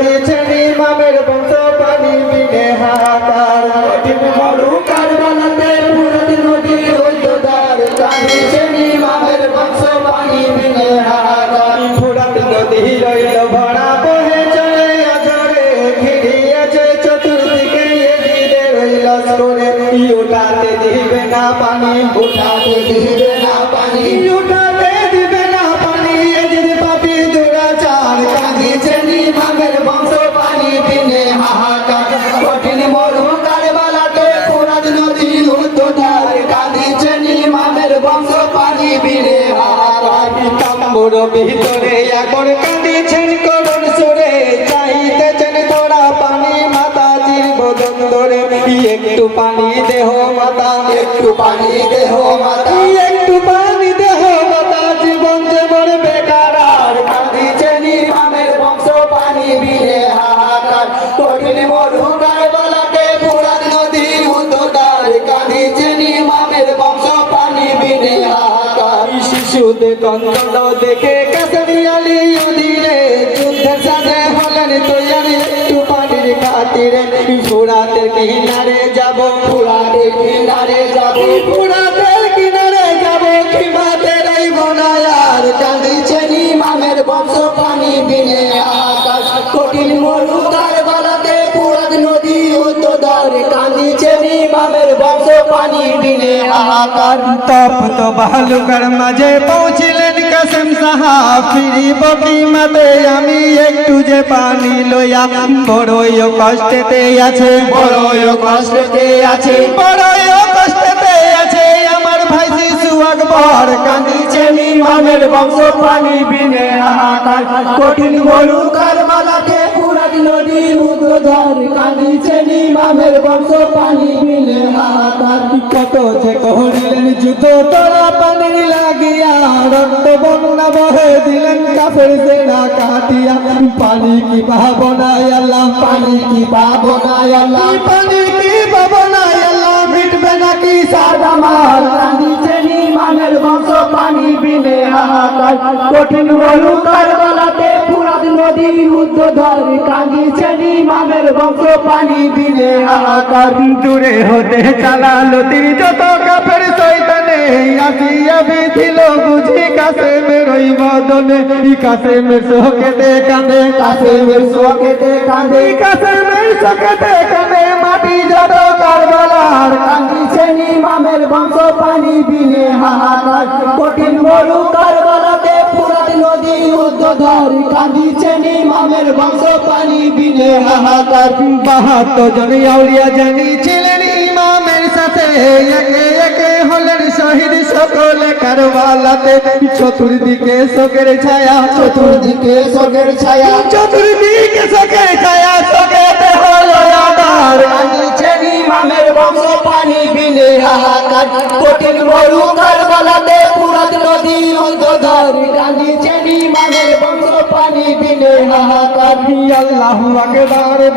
কাঁদিয়েছেন ইমামের বংশ পানি বিনে হাহাকার কঠিন মরু কারবালাতে ফুরাত নদী উদ্দার কাঁদিয়েছেন ইমামের বংশ পানি বিনে হাহাকার ফুরাত নদী রইল ভরা বহে চলে আজরে ঘিরিয়েছে চতুর্দিকে এদিকে রইল করে উঠাতে দিবে না পানি উঠাতে দিবে না পানি উঠাতে তাম্বুর ভিতরে এখন কাঁদিয়েছেন করুণ সুরে। চাইতেছেন তোরা পানি মাতা বদন ধরে। একটু পানি দেহ মাতা। একটু পানি দেহ মাতা। একটু পানি শিশুদের কন্দন দেখে কাছারি আলী উদিরে যুদ্ধের সাথে হলেন তৈরি একটু খাতিরে ফুরাতের কিনারে যাব ফুরাতের কিনারে যাব ফুরাতের কিনারে যাব কিমাতে রইব না আর পানি বিনে আকার তপ্ত বালুকার মাঝে পৌঁছিলেন কাসেম সাহা। ফিরিব কিমাতে আমি একটু যে পানি লইয়া বড়ই কষ্টেতে আছে। বড়ই কষ্টতে আছে। বড়ই কষ্টেতে আছে। আমার ভাই শিশু আকবর কাঁদিছে নিমামের বংশ পানি বিনে হাহাকার কঠিন নদী উদ্ধার কাঁদিছে নিমামের বংশ পানি বিনে হাহাকার। কত যে করিলেন যুদ্ধ তোরা পানি লাগিয়া রক্ত বন্যা বহে দিলেন কাফের সেনা কাটিয়া। পানি কি ভাবনায় আল্লাহ? পানি কি পাবো না আল্লাহ? পানি কি ভাবনায় আল্লাহ? মিটবে নাকি সাদামার কাঁদিছে নিমামের বংশ পানি বিনে হাহাকার। কঠিন মরু কারবালাতে পুরাত নদী উদ্ধার কাঁদিছে নিমামের বংশ, পানি বিনে হাহাকার। দূরে হতে চালালো তীর, যত কাপের শৈতানে আসিয়া বিধিল বুঝি কাছে মেরই বদনে। ই কাছে মের শোকেতে কাঁদে, কাসেমের শোকেতে কাঁদে। কাছে মের শোকেতে কাঁদে, মাটি যত কারবালার। কাঁদিছে নিমামের বংশ, পানি বিনে হাহাকার। কঠিন মরু কারবালাতে পুরাত নদী উদ্ধার কাঁদিছে নিমামের বংশ পানি বিনে হাহাকার। বাহাত্তর জন আউলিয়া জানি ছিলেন ইমামের সাথে। একে একে হলেন শহীদ কারবালাতে। চতুর্দিকে শোকের ছায়া, চতুর্দিকে শোকের ছায়া। চতুর্দিকে শোকের ছায়া, শোকেতে কাঁদিছে নিমামের বংশ পানি বিনে হাহাকার। কঠিন মরু কারবালাতে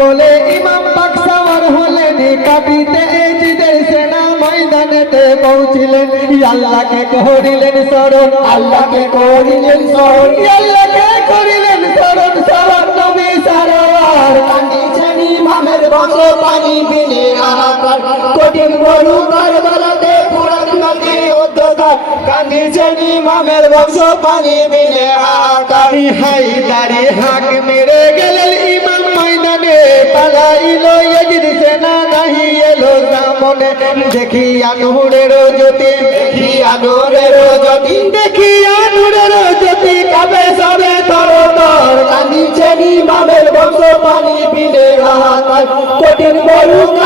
বলে ইমাম হলেন কাটিতে জিদের সেনা ময়দানেতে পৌঁছিলেন। আল্লাহকে করিলেন স্মরণ, আল্লাহকে করিলেন স্মরণ আল্লাহকে করিলেন স্মরণ সবার নবী সারোয়ার। কান্দিছে নিমামের বংশ পানি কঠিন নদী কান্দিছে নিমামের বংশ, পানি বিনে হাহাকার হাই দাড়ি হাক মেরে গেলেন ইমাম ময়দানে। পালাইল এজিদ সেনা নাহি, এলো সামনে দেখিয়া নূরের জ্যোতি দেখিয়া নূরের জ্যোতি। দেখি নূরের জ্যোতি কাবে সবে তর তর কান্দিছে নিমামের বংশ, পানি বিনে হাহাকার কঠিন নদী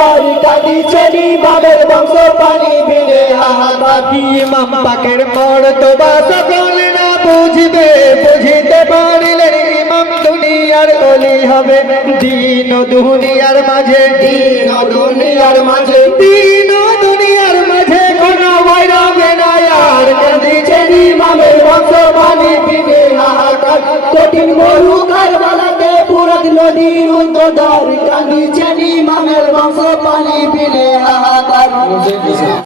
উদ্ধার কান্দিছে নিমামের বংশ পানি বিনে হাহাকার ইমাম পাকের পর তো বা না বুঝবে বুঝিতে পারলে ইমাম দুনিয়ার অলি হবে। দিন দুনিয়ার মাঝে দিন দুনিয়ার মাঝে। দিন কঠিন মরু কারবালাতে পুরাত নদী উদ্ধার কাঁদিছে নিমামের বংশ পানি পিলে হাহাকার